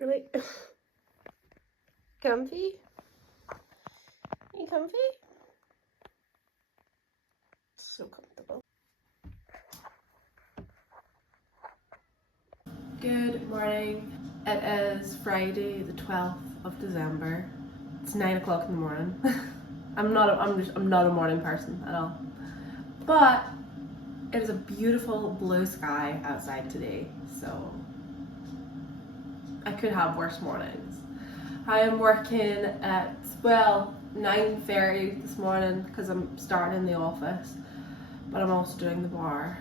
Really comfy? You comfy? So comfortable. Good morning. It is Friday the 12th of December. It's 9 o'clock in the morning. I'm not a morning person at all. But it is a beautiful blue sky outside today, so I could have worse mornings. I am working at, well, 9:30 this morning because I'm starting in the office, but I'm also doing the bar.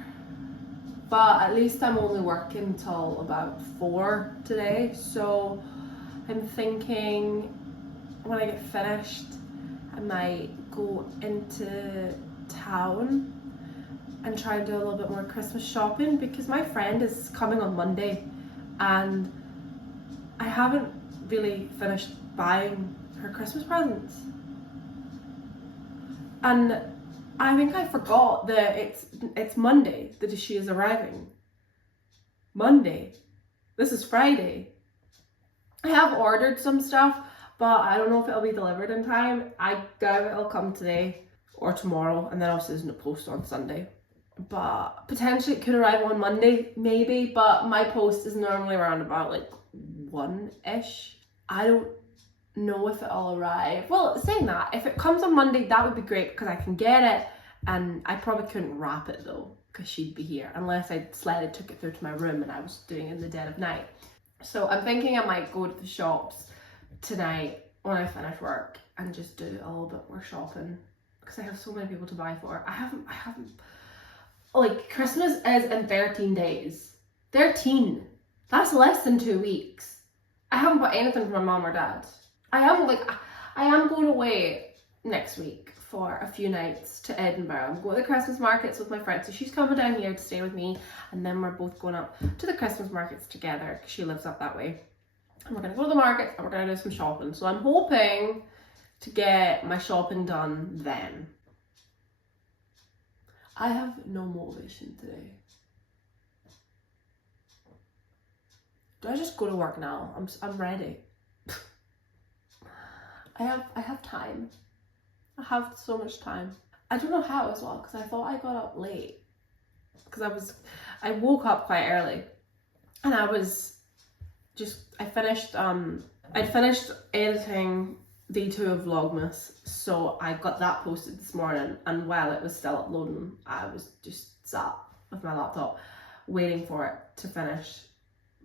But at least I'm only working till about 4 today, so I'm thinking when I get finished I might go into town and try and do a little bit more Christmas shopping, because my friend is coming on Monday and I haven't really finished buying her Christmas presents. And I think I forgot that it's Monday that she is arriving. Monday. This is Friday. I have ordered some stuff, but I don't know if it'll be delivered in time. I doubt it'll come today or tomorrow, and then obviously there's no post on Sunday. But potentially it could arrive on Monday, maybe, but my post is normally around about like 1-ish. I don't know if it'll arrive. Well, saying that, if it comes on Monday, that would be great because I can get it, and I probably couldn't wrap it though because she'd be here, unless I slightly took it through to my room and I was doing it in the dead of night. So I'm thinking I might go to the shops tonight when I finish work and just do a little bit more shopping because I have so many people to buy for. I haven't like, Christmas is in 13 days. 13. That's less than 2 weeks. I haven't bought anything for my mom or dad. I am going away next week for a few nights to Edinburgh. I'm going to the Christmas markets with my friend, so she's coming down here to stay with me, and then we're both going up to the Christmas markets together because she lives up that way. And we're going to go to the market and we're going to do some shopping. So I'm hoping to get my shopping done then. I have no motivation today. Do I just go to work now? I'm ready. I have time. I have so much time. I don't know how as well, because I thought I got up late. Because I woke up quite early, and I'd finished editing day 2 of Vlogmas, so I got that posted this morning, and while it was still uploading, I was just sat with my laptop waiting for it to finish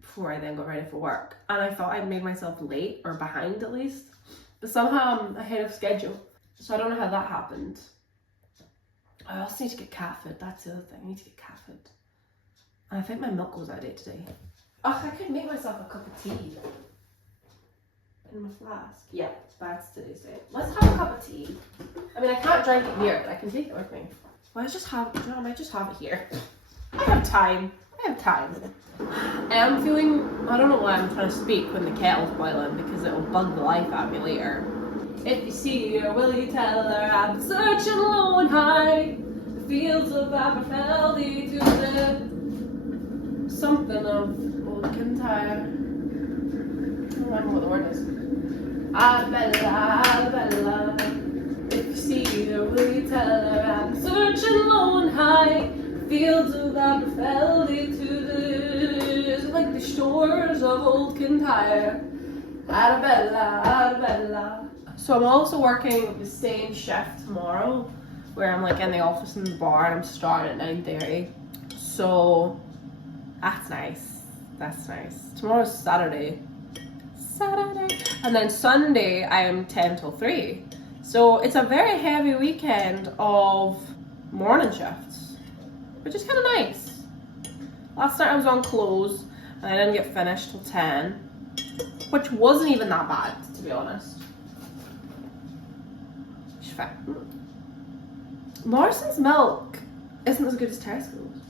before I then got ready for work. And I thought I'd made myself late, or behind at least, but somehow I'm ahead of schedule, so I don't know how that happened. I also need to get cat food. That's the other thing, I need to get cat food. And I think my milk goes out of date today. Oh, I could make myself a cup of tea in my flask. Yeah, that's today's date. Let's have a cup of tea. I mean, I can't drink it here, but I can take it with me. Well, I might just have it here. I have time. I am feeling, I don't know why I'm trying to speak when the kettle's boiling, because it'll bug the life out of me later. If you see her, will you tell her I'm searching low and high, the fields of Aberfeldy to the something of old Kintyre. I don't remember what the word is. Arabella. If you see her, will you tell her I'm searching low and high, fields of Aberfeldy to the, like the shores of old Kintyre. Arabella. So I'm also working the same shift tomorrow, where I'm like in the office and the bar, and I'm starting at 9:30. So that's nice. Tomorrow's Saturday. And then Sunday I am 10 till 3. So it's a very heavy weekend of morning shifts, which is kind of nice. Last night I was on close and I didn't get finished till 10, which wasn't even that bad, to be honest. Morrison's milk isn't as good as Tesco's.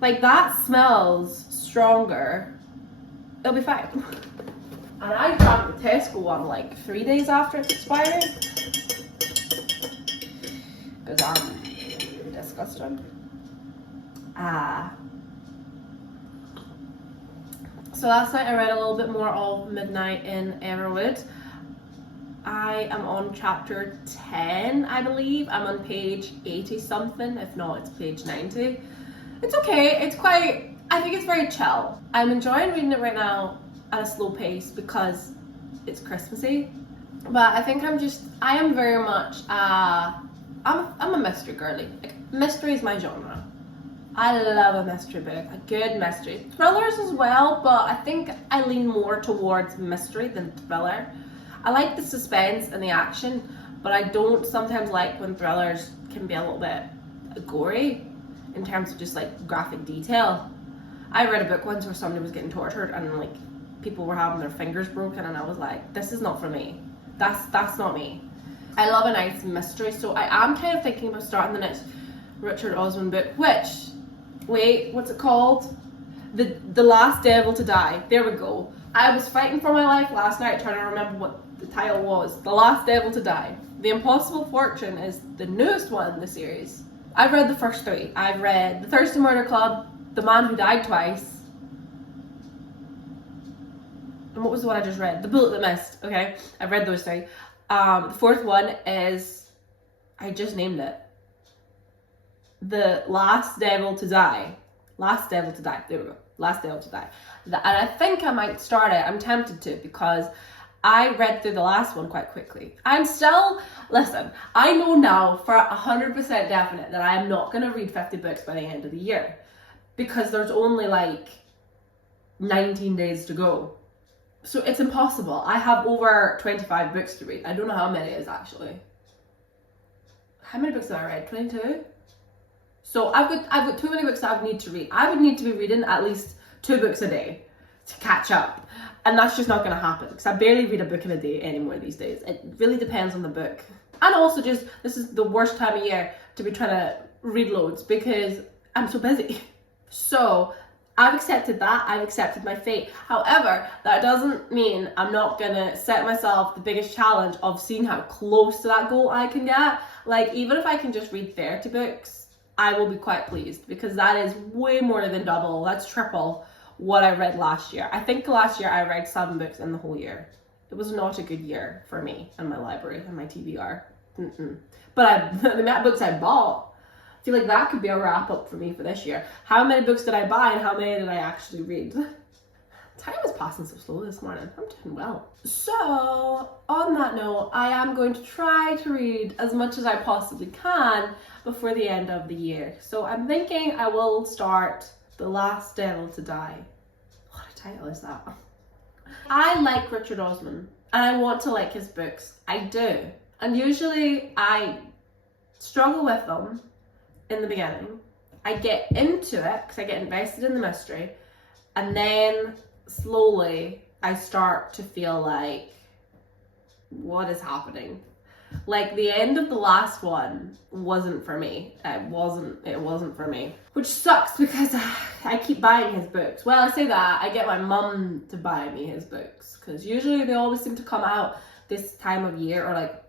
Like, that smells stronger. It'll be fine. And I drank the Tesco one like 3 days after it's expiring, because I'm disgusting. So last night I read a little bit more of Midnight in Everwood. I am on chapter 10, I believe. I'm on page 80 something, if not it's page 90. It's okay, it's quite, I think it's very chill. I'm enjoying reading it right now at a slow pace because it's Christmassy. But I think I am very much, I'm a mystery girly. Like, mystery is my genre. I love a mystery book, a good mystery. Thrillers as well, but I think I lean more towards mystery than thriller. I like the suspense and the action, but I don't sometimes like when thrillers can be a little bit gory in terms of just like graphic detail. I read a book once where somebody was getting tortured and like people were having their fingers broken, and I was like, this is not for me. That's not me. I love a nice mystery, so I am kind of thinking about starting the next Richard Osman book, which, wait, what's it called? The Last Devil to Die. There we go. I was fighting for my life last night trying to remember what the title was. The Last Devil to Die. The Impossible Fortune is the newest one in the series. I've read the first 3. I've read The Thursday Murder Club, The Man Who Died Twice, and what was the one I just read? The Bullet That Missed. Okay, I've read those 3. The 4th one is, I just named it, The Last Devil to Die. Last Devil to Die. There we go. Last Devil to Die. And I think I might start it. I'm tempted to, because I read through the last one quite quickly. Listen, I know now for 100% definite that I'm not going to read 50 books by the end of the year, because there's only like 19 days to go. So it's impossible. I have over 25 books to read. I don't know how many it is actually. How many books have I read? 22? So I've got too many books that I would need to read. I would need to be reading at least 2 books a day to catch up. And that's just not going to happen, because I barely read a book in a day anymore these days. It really depends on the book. And also just, this is the worst time of year to be trying to read loads because I'm so busy. So I've accepted that. I've accepted my fate. However, that doesn't mean I'm not going to set myself the biggest challenge of seeing how close to that goal I can get. Like, even if I can just read 30 books, I will be quite pleased, because that is way more than double. That's triple what I read last year. I think last year I read 7 books in the whole year. It was not a good year for me and my library and my TBR. But the amount of books I bought, I feel like that could be a wrap up for me for this year. How many books did I buy and how many did I actually read? Time is passing so slow this morning. I'm doing well. So, on that note, I am going to try to read as much as I possibly can before the end of the year. So I'm thinking I will start The Last Devil to Die. What a title is that? I like Richard Osman and I want to like his books. I do. And usually I struggle with them in the beginning. I get into it because I get invested in the mystery, and then slowly I start to feel like, what is happening? Like, the end of the last one wasn't for me. It wasn't for me. Which sucks, because I keep buying his books. Well, I say that, I get my mum to buy me his books, because usually they always seem to come out this time of year, or like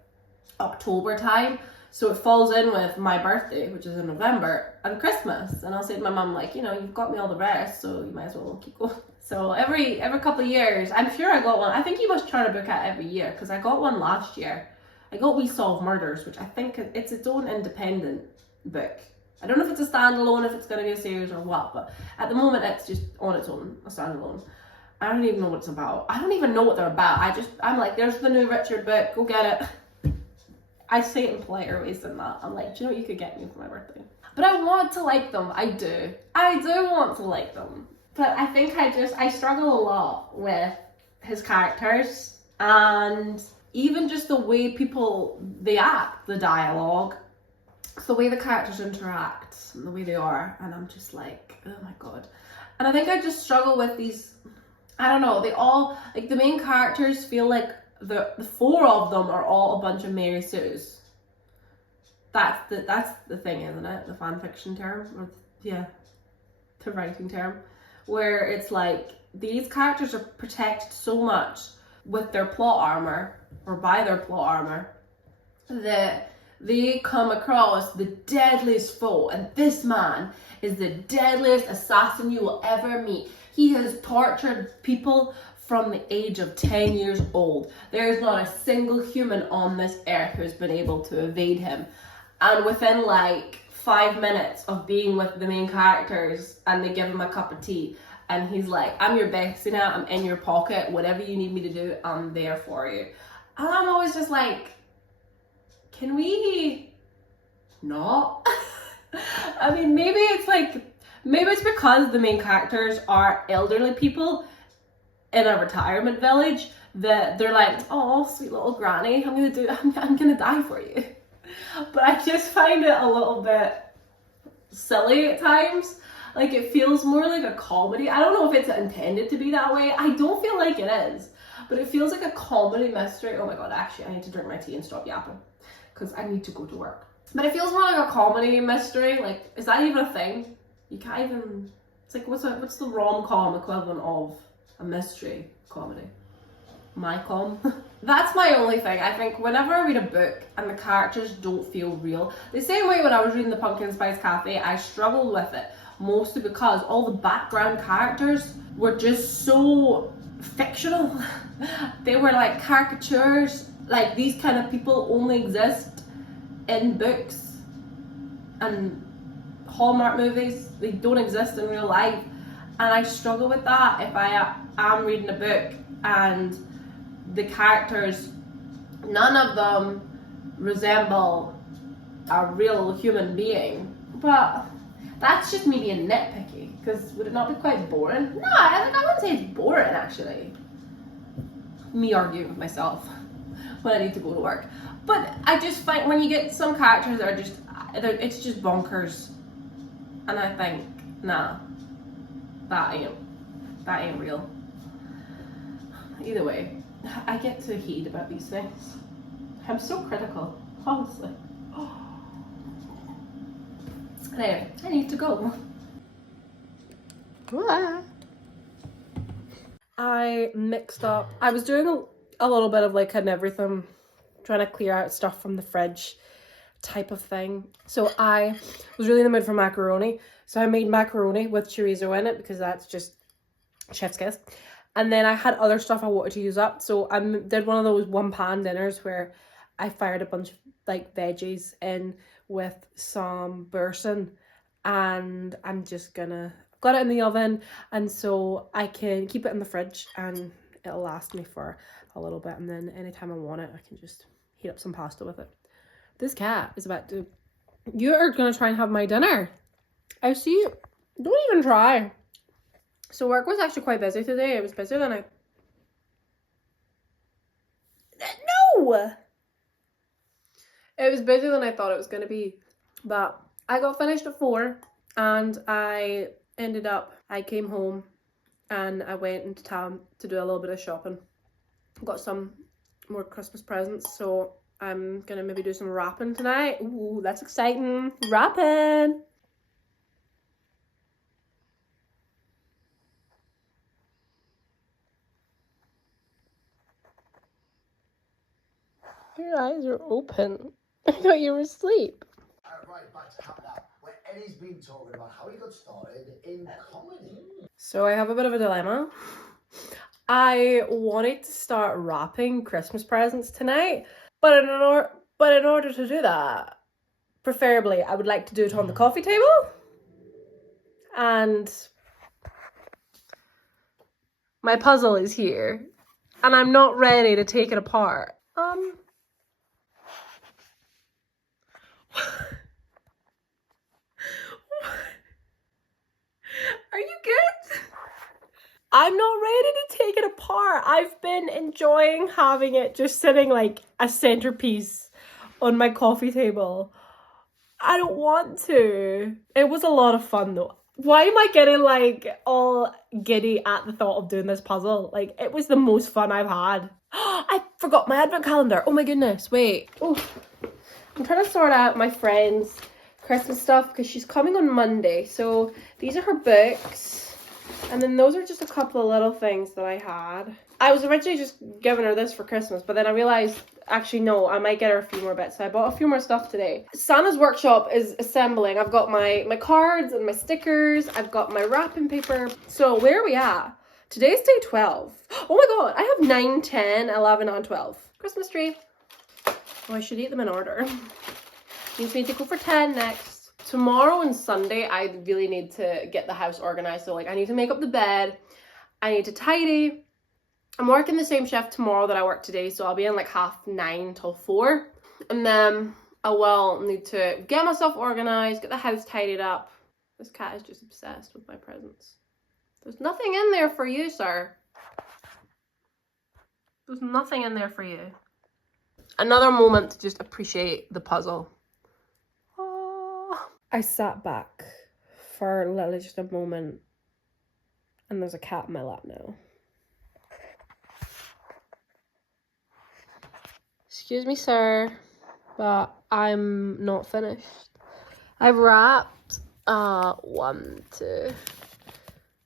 October time. So it falls in with my birthday, which is in November, and Christmas. And I'll say to my mum, like, you know, you've got me all the rest, so you might as well keep going. So every couple of years, I'm sure I got one. I think you must try to book out every year, because I got one last year. I got We Solve Murders, which I think it's its own independent book. I don't know if it's a standalone, if it's going to be a series or what, but at the moment it's just on its own, a standalone. I don't even know what it's about. I don't even know what they're about. I'm like, there's the new Richard book, go get it. I say it in politer ways than that. I'm like, do you know what you could get me for my birthday? But I want to like them. I do want to like them. But I think I struggle a lot with his characters, and even just the way they act, the dialogue, the way the characters interact, and the way they are, and I'm just like, oh my god. And I think I just struggle with these, I don't know, they all, like, the main characters feel like the 4 of them are all a bunch of Mary Sues. That's the thing, isn't it? The fan fiction term, or yeah, the writing term, where it's like these characters are protected so much with their plot armor, or by their plot armor, that they come across the deadliest foe, and this man is the deadliest assassin you will ever meet. He has tortured people from the age of 10 years old. There is not a single human on this earth who has been able to evade him. And within like 5 minutes of being with the main characters and they give him a cup of tea and he's like, I'm your bestie now, I'm in your pocket, whatever you need me to do, I'm there for you. And I'm always just like, can we not? I mean, maybe it's because the main characters are elderly people in a retirement village that they're like, oh, sweet little granny, I'm gonna die for you. But I just find it a little bit silly at times. Like, it feels more like a comedy. I don't know if it's intended to be that way. I don't feel like it is, but it feels like a comedy mystery. Oh my god, actually, I need to drink my tea and stop yapping because I need to go to work. But it feels more like a comedy mystery. Like, is that even a thing? You can't even, it's like, what's the rom-com equivalent of a mystery comedy? My-com? That's my only thing. I think whenever I read a book and the characters don't feel real, the same way when I was reading The Pumpkin Spice Cafe, I struggled with it, mostly because all the background characters were just so fictional. They were like caricatures, like these kind of people only exist in books and Hallmark movies. They don't exist in real life, and I struggle with that if I am reading a book and the characters, none of them resemble a real human being. But that's just me being nitpicky, because would it not be quite boring? No, I wouldn't say it's boring, actually. Me arguing with myself when I need to go to work. But I just find when you get some characters that are just, it's just bonkers. And I think, nah, that ain't real. Either way, I get to heed about these things. I'm so critical, honestly. Anyway, I need to go. I mixed up. I was doing a little bit of like an everything, trying to clear out stuff from the fridge type of thing. So I was really in the mood for macaroni. So I made macaroni with chorizo in it because that's just chef's kiss. And then I had other stuff I wanted to use up. So I did one of those one pan dinners where I fired a bunch of like veggies in with some boursin, and I'm just gonna got it in the oven, and so I can keep it in the fridge and it'll last me for a little bit, and then anytime I want it I can just heat up some pasta with it. This cat is about to, you are gonna try and have my dinner. I see you. Don't even try. So work was actually quite busy today. It was busier than I... No! It was busier than I thought it was going to be. But I got finished at 4 and I came home and I went into town to do a little bit of shopping. Got some more Christmas presents, so I'm going to maybe do some wrapping tonight. Ooh, that's exciting. Wrapping! Your eyes are open. I thought you were asleep. Right, back to Hat Now, where Eddie's been talking about how he got started in comedy. So I have a bit of a dilemma. I wanted to start wrapping Christmas presents tonight, but in order to do that, preferably I would like to do it on the coffee table. And my puzzle is here, and I'm not ready to take it apart. Are you good? I'm not ready to take it apart. I've been enjoying having it just sitting like a centerpiece on my coffee table. I don't want to. It was a lot of fun though. Why am I getting like all giddy at the thought of doing this puzzle? Like, it was the most fun I've had. I forgot my advent calendar. Oh my goodness, wait. Oh, I'm trying to sort out my friend's Christmas stuff because she's coming on Monday. So these are her books. And then those are just a couple of little things that I had. I was originally just giving her this for Christmas, but then I realised, actually no, I might get her a few more bits. So I bought a few more stuff today. Santa's workshop is assembling. I've got my cards and my stickers. I've got my wrapping paper. So where are we at? Today's day 12. Oh my god, I have 9, 10, 11, and 12. Christmas tree. Oh, I should eat them in order. Means me to go for 10 next. Tomorrow and Sunday, I really need to get the house organized. So like, I need to make up the bed. I need to tidy. I'm working the same shift tomorrow that I work today, so I'll be in like 9:30 till 4. And then I will need to get myself organized, get the house tidied up. This cat is just obsessed with my presents. There's nothing in there for you, sir. There's nothing in there for you. Another moment to just appreciate the puzzle. Oh. I sat back for literally just a moment, and there's a cat in my lap now. Excuse me, sir, but I'm not finished. I've wrapped 1, 2,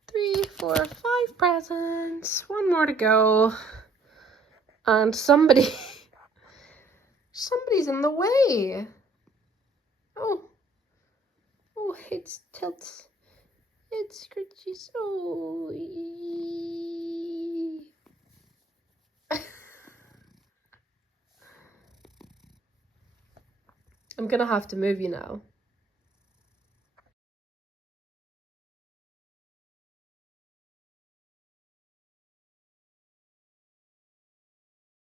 3, 4, 5 presents. 1 more to go. And somebody's in the way. Oh, it's tilts. It's scritchy. Oh. I'm gonna have to move you now.